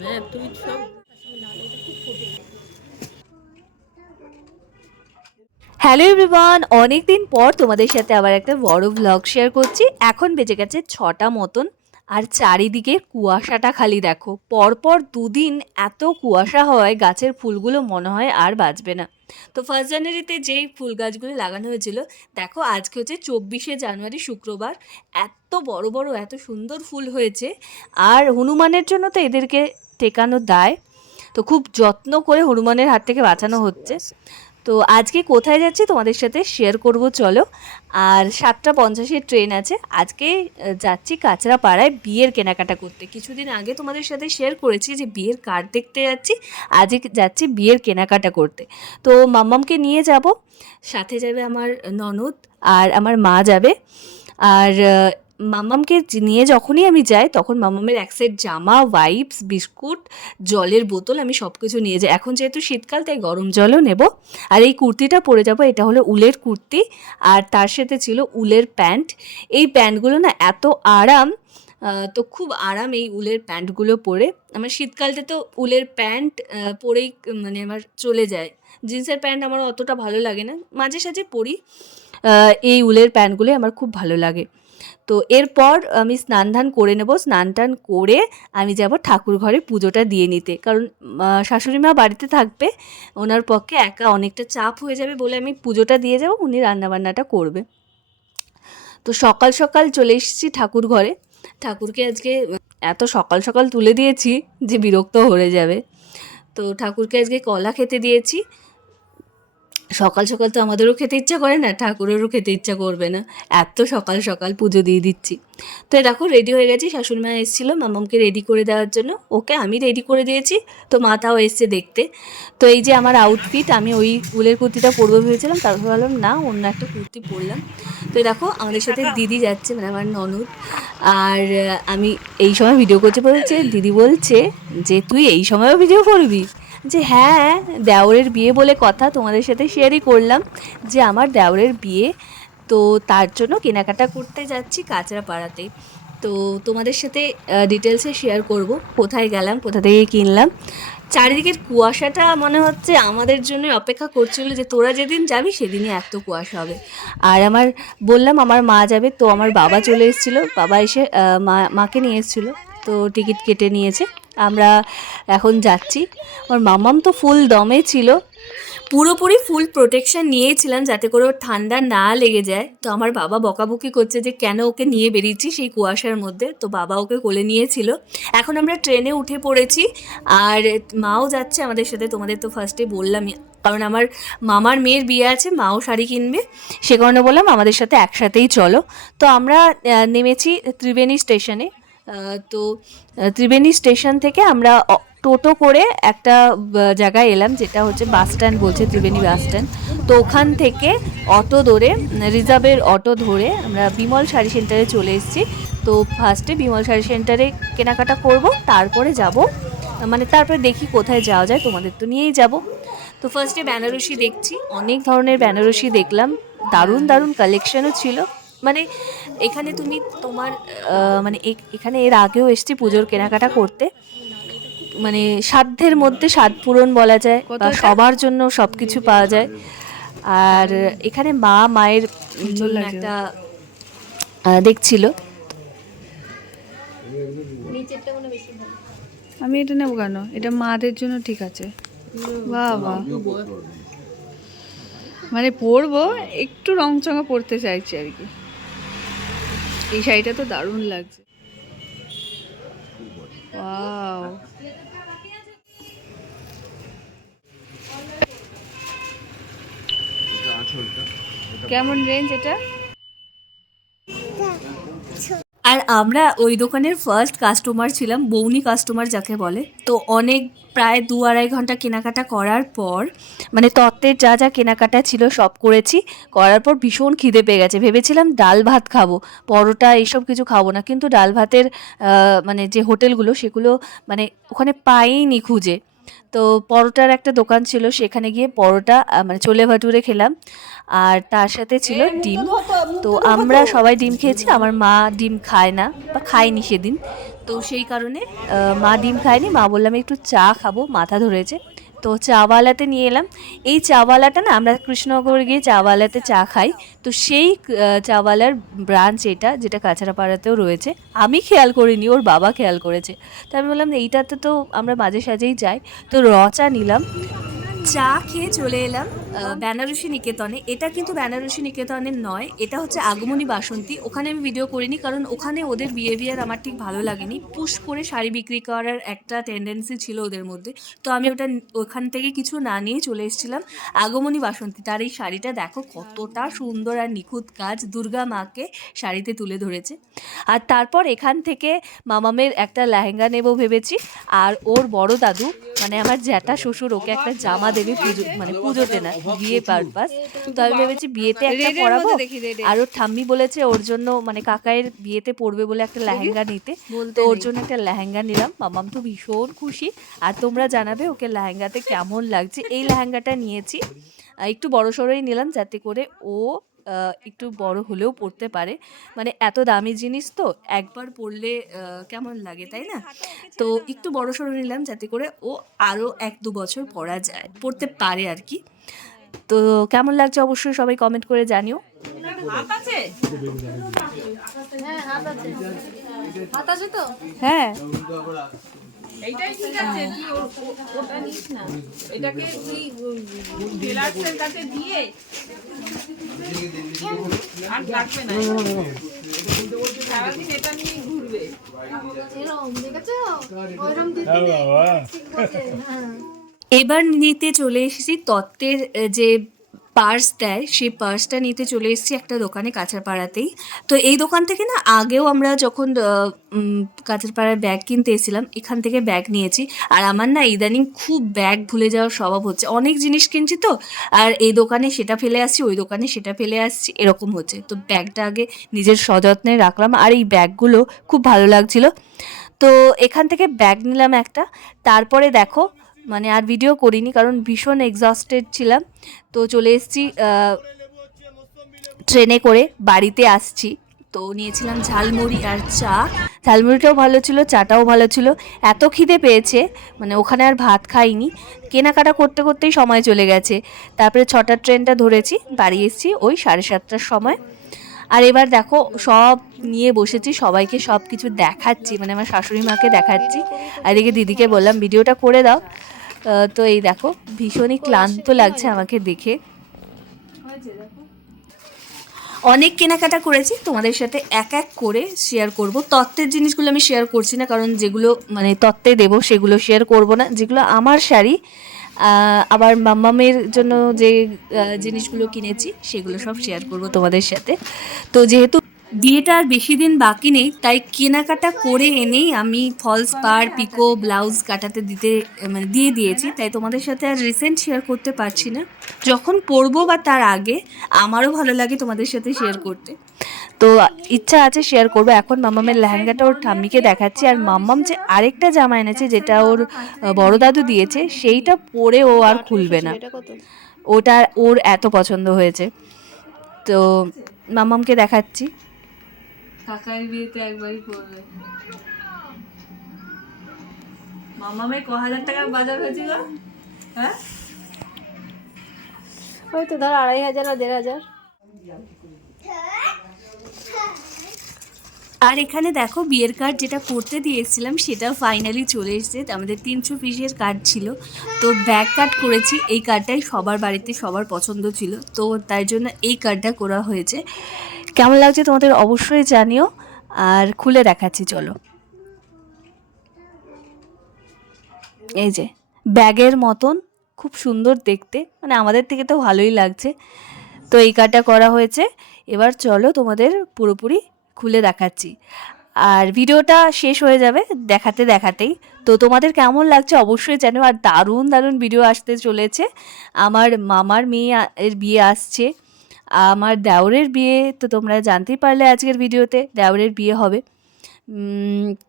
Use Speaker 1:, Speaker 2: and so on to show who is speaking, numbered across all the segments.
Speaker 1: হ্যাঁ তুই সব।
Speaker 2: হ্যালো এভরিওয়ান অনেকদিন পর তোমাদের সাথে আবার একটা বড় ব্লগ শেয়ার করছি। এখন বেজে গেছে ছটা মতন আর চারিদিকে কুয়াশাটা খালি দেখো। পরপর দুদিন এত কুয়াশা হয় গাছের ফুলগুলো মনে হয় আর বাঁচবে না। তো ফার্স্ট জানুয়ারিতে যেই ফুল গাছগুলি লাগানো হয়েছিল, দেখো আজকে হচ্ছে চব্বিশে জানুয়ারি শুক্রবার, এত বড় বড়, এত সুন্দর ফুল হয়েছে। আর হনুমানের জন্য তো এদেরকে টেকানো দায়। তো খুব যত্ন করে হনুমানের হাত থেকে বাঁচানো হচ্ছে। তো আজকে কোথায় যাচ্ছি তোমাদের সাথে শেয়ার করব, চলো। আর সাতটা পঞ্চাশের ট্রেন আছে। আজকে যাচ্ছি কাঁচরাপাড়ায় বিয়ের কেনাকাটা করতে। কিছুদিন আগে তোমাদের সাথে শেয়ার করেছি যে বিয়ের কার্ড দেখতে যাচ্ছি। আজকে যাচ্ছি বিয়ের কেনাকাটা করতে। তো মাম্মামকে নিয়ে যাব। সাথে যাবে আমার ননদ আর আমার মা যাবে। আর আহ, মাম্মামকে নিয়ে যখনই আমি যাই তখন মামামের এক সেট জামা ওয়াইপস বিস্কুট জলের বোতল আমি সব কিছু নিয়ে যাই। এখন যেহেতু শীতকাল তাই গরম জলও নেব। আর এই কুর্তিটা পরে যাব এটা হলো উলের কুর্তি। আর তার সাথে ছিল উলের প্যান্ট। এই প্যান্টগুলো না এত আরাম তো খুব আরাম এই উলের প্যান্টগুলো পরে। আমার শীতকালটা তো উলের প্যান্ট পরেই মানে আমার চলে যায়। জিন্সের প্যান্ট আমার অতটা ভালো লাগে না। মাঝে সাঝে পরি। এই উলের প্যান্টগুলোই আমার খুব ভালো লাগে। তো এরপর আমি স্নান ধান করে নেব। স্নান টান করে আমি যাব ঠাকুর ঘরে পুজোটা দিয়ে নিতে। কারণ শাশুড়ি মা বাড়িতে থাকবে, ওনার পক্ষে একা অনেকটা চাপ হয়ে যাবে বলে আমি পুজোটা দিয়ে যাব, উনি রান্নাবান্নাটা করবে। তো সকাল সকাল চলে এসেছি ঠাকুর ঘরে। ঠাকুরকে আজকে এত সকাল সকাল তুলে দিয়েছি যে বিরক্ত হয়ে যাবে। তো ঠাকুরকে আজকে কলা খেতে দিয়েছি। সকাল সকাল তো আমাদেরও খেতে ইচ্ছা করে না, ঠাকুরেরও খেতে ইচ্ছা করবে না। এত সকাল সকাল পুজো দিয়ে দিচ্ছি। তো দেখো রেডি হয়ে গেছি শাশুড়ি মা এসেছিল মামামকে রেডি করে দেওয়ার জন্য। ওকে আমি রেডি করে দিয়েছি, তো মাতাও এসছে দেখতে। তো এই যে আমার আউটফিট আমি ওই উলের কুর্তিটা পরবো ভেবেছিলাম, তারপর ভাবলাম, না, অন্য একটা কুর্তি পরলাম। তো দেখো, আমাদের সাথে দিদি যাচ্ছে মানে আমার ননদ। আর আমি এই সময় ভিডিও করতে বলছে, দিদি বলছে যে, তুই এই সময়ও ভিডিও করবি? যে হ্যাঁ দেওরের বিয়ে বলে কথা তোমাদের সাথে শেয়ারই করলাম যে আমার দেওরের বিয়ে, তো তার জন্য কেনাকাটা করতে যাচ্ছি কাঁচরাপাড়াতে তো তোমাদের সাথে ডিটেলসে শেয়ার করব, কোথায় গেলাম, কোথা থেকে কিনলাম। চারিদিকের কুয়াশাটা মনে হচ্ছে আমাদের জন্য অপেক্ষা করছিল যে তোরা যেদিন যাবি সেদিনই এত কুয়াশা হবে। আর আমার, বললাম আমার মা যাবে, তো আমার বাবা চলে এসেছিল, বাবা এসে মা, মাকে নিয়ে এসেছিল। তো টিকিট কেটে নিয়েছে। আমরা এখন যাচ্ছি। আমার মামাম তো ফুল দমে ছিল। পুরোপুরি ফুল প্রোটেকশন নিয়েছিলাম যাতে করে ওর ঠান্ডা না লেগে যায়। তো আমার বাবা বকাবকি করছে যে, কেন ওকে নিয়ে বেরিয়েছি সেই কুয়াশার মধ্যে? তো বাবা ওকে কোলে নিয়েছিল। এখন আমরা ট্রেনে উঠে পড়েছি। আর মাও যাচ্ছে আমাদের সাথে। তোমাদের তো ফার্স্টে বললামই। কারণ আমার মামার মেয়ের বিয়ে আছে, মাও শাড়ি কিনবে। সে কারণে বললাম আমাদের সাথে একসাথেই চলো। তো আমরা নেমেছি ত্রিবেণী স্টেশনে তো ত্রিবেণী স্টেশন থেকে আমরা টোটো করে একটা জায়গায় এলাম যেটা হচ্ছে বাস স্ট্যান্ড বলছে, ত্রিবেণী বাস স্ট্যান্ড। তো ওখান থেকে অটো ধরে, রিজার্ভের অটো ধরে আমরা বিমল শাড়ি সেন্টারে চলে এসেছি। তো ফার্স্টে বিমল শাড়ি সেন্টারে কেনাকাটা করব, তারপরে যাব। মানে তারপরে দেখি কোথায় যাওয়া যায়, তোমাদের তো নিয়েই যাব। তো ফার্স্টে বেনারসি দেখছি, অনেক ধরনের বেনারসি দেখলাম। দারুণ দারুণ কালেকশনও ছিল। মানে এখানে তুমি তোমার মানে এখানে এর আগেও এসছি পুজোর কেনাকাটা করতে। মানে সাধ্যের মধ্যে স্বাদ পূরণ বলা যায় বা সবার জন্য সব কিছু পাওয়া যায়। আর এখানে মা মায়ের একটা দেখছিল।
Speaker 3: আমি এটা নেব কেন? এটা মাদের জন্য ঠিক আছে। বাহ বাহ মানে পরবো একটু রং চঙা পরতে চাইছি আর কি। এই শাড়িটা তো দারুণ লাগছে। ওয়াও। কেমন রেঞ্জ এটা?
Speaker 2: আর আমরা ওই দোকানের ফার্স্ট কাস্টমার ছিলাম, বৌনি কাস্টমার যাকে বলে। তো অনেক, প্রায় দু আড়াই ঘণ্টা কেনাকাটা করার পর মানে তত্ত্বের যা যা কেনাকাটা ছিল সব করেছি। করার পর ভীষণ খিদে পেয়ে গেছে। ভেবেছিলাম ডাল ভাত খাব, পরোটা এইসব কিছু খাব না। কিন্তু ডাল ভাতের মানে যে হোটেলগুলো সেগুলো মানে ওখানে পাইনি খুঁজে। তো পরোটার একটা দোকান ছিল সেখানে গিয়ে পরোটা মানে ছোলে ভাটুরে খেলাম। আর তার সাথে ছিল ডিম। তো আমরা সবাই ডিম খেয়েছি আমার মা ডিম খায় না বা খায়নি সেদিন। তো সেই কারণে মা ডিম খায়নি মা বললাম একটু চা খাব। মাথা ধরেছে। তো চাওয়ালাতে নিয়ে এলাম। এই চাওয়ালাটা না, আমরা কৃষ্ণনগর গিয়ে চাওয়ালাতে চা খাই। তো সেই চাওয়ালার ব্রাঞ্চ এটা, যেটা কাছাড়াপাড়াতেও রয়েছে। আমি খেয়াল করিনি, ওর বাবা খেয়াল করেছে। তো আমি বললাম, এইটাতে তো আমরা মাঝে সাঝেই যাই। তো রচা নিলাম। চা খেয়ে চলে এলাম বেনারসি নিকেতনে। এটা কিন্তু বেনারসি নিকেতনের নয়, এটা হচ্ছে আগমনী বাসন্তী। ওখানে আমি ভিডিও করিনি, কারণ ওখানে ওদের বিহেভিয়ার আমার ঠিক ভালো লাগেনি। পুশ করে শাড়ি বিক্রি করার একটা টেন্ডেন্সি ছিল ওদের মধ্যে। তো আমি ওটা ওখান থেকে কিছু না নিয়ে চলে এসেছিলাম আগমনী বাসন্তী। তার এই শাড়িটা দেখো কতটা সুন্দর আর নিখুঁত কাজ দুর্গা মাকে শাড়িতে তুলে ধরেছে। আর তারপর এখান থেকে মামামের একটা লেহেঙ্গা নেব ভেবেছি। আর ওর বড় দাদু মানে আমার জ্যাঠা শ্বশুর, ওকে একটা জামা দেবে পুজো মানে পুজোতে না বিয়ে পারপাস। তো আমি ভেবেছি বিয়েতে একটা পরাবো। আর ওর ঠাম্মি বলেছে ওর জন্য মানে কাকায়ের বিয়েতে পড়বে বলে একটা লেহেঙ্গা নিতে।
Speaker 3: বলতে
Speaker 2: তো ওর জন্য একটা লেহেঙ্গা নিলাম। মামাম তো ভীষণ খুশি। আর তোমরা জানাবে ওকে লেহেঙ্গাতে কেমন লাগছে। এই লেহেঙ্গাটা নিয়েছি। একটু বড় সড়োই নিলাম যাতে করে ও একটু বড় হলেও পড়তে পারে। মানে এত দামি জিনিস তো একবার পড়লে কেমন লাগে তাই না? তো একটু বড় সড়ো নিলাম যাতে করে ও আরও এক দু বছর পড়া যায় পড়তে পারে আর কি। তো কেমন লাগছে অবশ্যই সবাই কমেন্ট করে জানিও। হ্যাঁ।
Speaker 1: এইটাই ঠিক আছে তুই ওটা নিস না। এটাকে তুই টেলার্সের কাছে দিয়ে আর লাগবে না। সারাদিন এটা নিয়ে ঘুরবে।
Speaker 2: এবার নিতে চলে এসেছি তত্ত্বের যে পার্স দেয় সেই পার্সটা নিতে চলে এসেছি একটা দোকানে কাঁচারপাড়াতেই তো এই দোকান থেকে না আগেও আমরা যখন উম, ব্যাগ কিনতে এসেছিলাম এখান থেকে ব্যাগ নিয়েছি। আর আমার না ইদানিং খুব ব্যাগ ভুলে যাওয়ার স্বভাব হচ্ছে। অনেক জিনিস কিনছি তো আর এই দোকানে সেটা ফেলে আসছি ওই দোকানে সেটা ফেলে আসছি এরকম হচ্ছে। তো ব্যাগটা আগে নিজের সযত্নে রাখলাম আর এই ব্যাগগুলো খুব ভালো লাগছিল। তো এখান থেকে ব্যাগ নিলাম একটা। তারপরে দেখো মানে আর ভিডিও করিনি কারণ ভীষণ এক্সস্টেড ছিলাম। তো চলে এসেছি ট্রেনে করে বাড়িতে আসছি। তো নিয়েছিলাম ঝালমুড়ি আর চা। ঝালমুড়িটাও ভালো ছিল, চাটাও ভালো ছিল। এত খিদে পেয়েছে মানে ওখানে আর ভাত খাইনি। কেনাকাটা করতে করতেই সময় চলে গেছে। তারপরে ছটার ট্রেনটা ধরেছি, বাড়ি এসেছি ওই সাড়ে সাতটার সময়। আর এবার দেখো, সব নিয়ে বসেছি, সবাইকে সব কিছু দেখাচ্ছি মানে আমার শাশুড়ি মাকে দেখাচ্ছি। আর এদিকে দিদিকে বললাম, ভিডিওটা করে দাও। তো এই দেখো ভীষণই ক্লান্ত লাগছে আমাকে দেখে। অনেক কেনাকাটা করেছি তোমাদের সাথে এক এক করে শেয়ার করব। তত্ত্বের জিনিসগুলো আমি শেয়ার করছি না কারণ যেগুলো মানে তত্ত্বে দেবো সেগুলো শেয়ার করব না। যেগুলো আমার শাড়ি আবার মাম্মামের জন্য যে জিনিসগুলো কিনেছি সেগুলো সব শেয়ার করব তোমাদের সাথে। তো যেহেতু বিয়েটা আর বেশি দিন বাকি নেই তাই কেনাকাটা করে এনেই আমি ফলস পার পিকো ব্লাউজ কাটাতে দিতে মানে দিয়ে দিয়েছি। তাই তোমাদের সাথে আর রিসেন্ট শেয়ার করতে পারছি না। যখন পরবো বা তার আগে আমারও ভালো লাগে তোমাদের সাথে শেয়ার করতে। তো ইচ্ছা আছে শেয়ার করব। এখন মাম্মামের লেহেঙ্গাটা ওর ঠাম্মিকে দেখাচ্ছি। আর মাম্মাম যে আরেকটা জামা এনেছে যেটা ওর বড় দাদু দিয়েছে সেইটা পরে ও আর খুলবে না। ওটা ওর এত পছন্দ হয়েছে। তো মাম্মামকে দেখাচ্ছি। কাকার বিয়েতে একবারই পড়বে মামামের ক হাজার টাকার বাজার হয়েছিল? হ্যাঁ?
Speaker 4: ওই তো ধর আড়াই হাজার আর দেড় হাজার।
Speaker 2: আর এখানে দেখো বিয়ের কার্ড যেটা করতে দিয়েছিলাম সেটা ফাইনালি চলে এসেছে। আমাদের তিনশো পিসের কার্ড ছিল। তো ব্যাক কার্ড করেছি। এই কার্ডটাই সবার বাড়িতে সবার পছন্দ ছিল। তো তাই জন্য এই কার্ডটা করা হয়েছে। কেমন লাগছে তোমাদের অবশ্যই জানিও। আর খুলে দেখাচ্ছি, চলো। এই যে, ব্যাগের মতন, খুব সুন্দর দেখতে। মানে আমাদের থেকে তো ভালোই লাগছে। তো এই কার্ডটা করা হয়েছে। এবার চলো তোমাদের পুরোপুরি খুলে দেখাচ্ছি। আর ভিডিওটা শেষ হয়ে যাবে দেখাতে দেখাতেই। তো তোমাদের কেমন লাগছে অবশ্যই জানো আর দারুণ দারুণ ভিডিও আসতে চলেছে। আমার মামার মেয়ে এর বিয়ে আসছে। আমার দেওরের বিয়ে, তো তোমরা জানতেই পারলে আজকের ভিডিওতে, দেওরের বিয়ে হবে।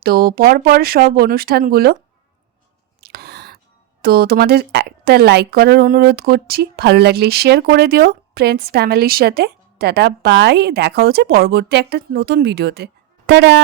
Speaker 2: তো পরপর সব অনুষ্ঠানগুলো। তো তোমাদের একটা লাইক করার অনুরোধ করছি। ভালো লাগলে শেয়ার করে দিও ফ্রেন্ডস ফ্যামিলির সাথে। টাটা বাই দেখা হচ্ছে পরবর্তী একটা নতুন ভিডিওতে। টাটা!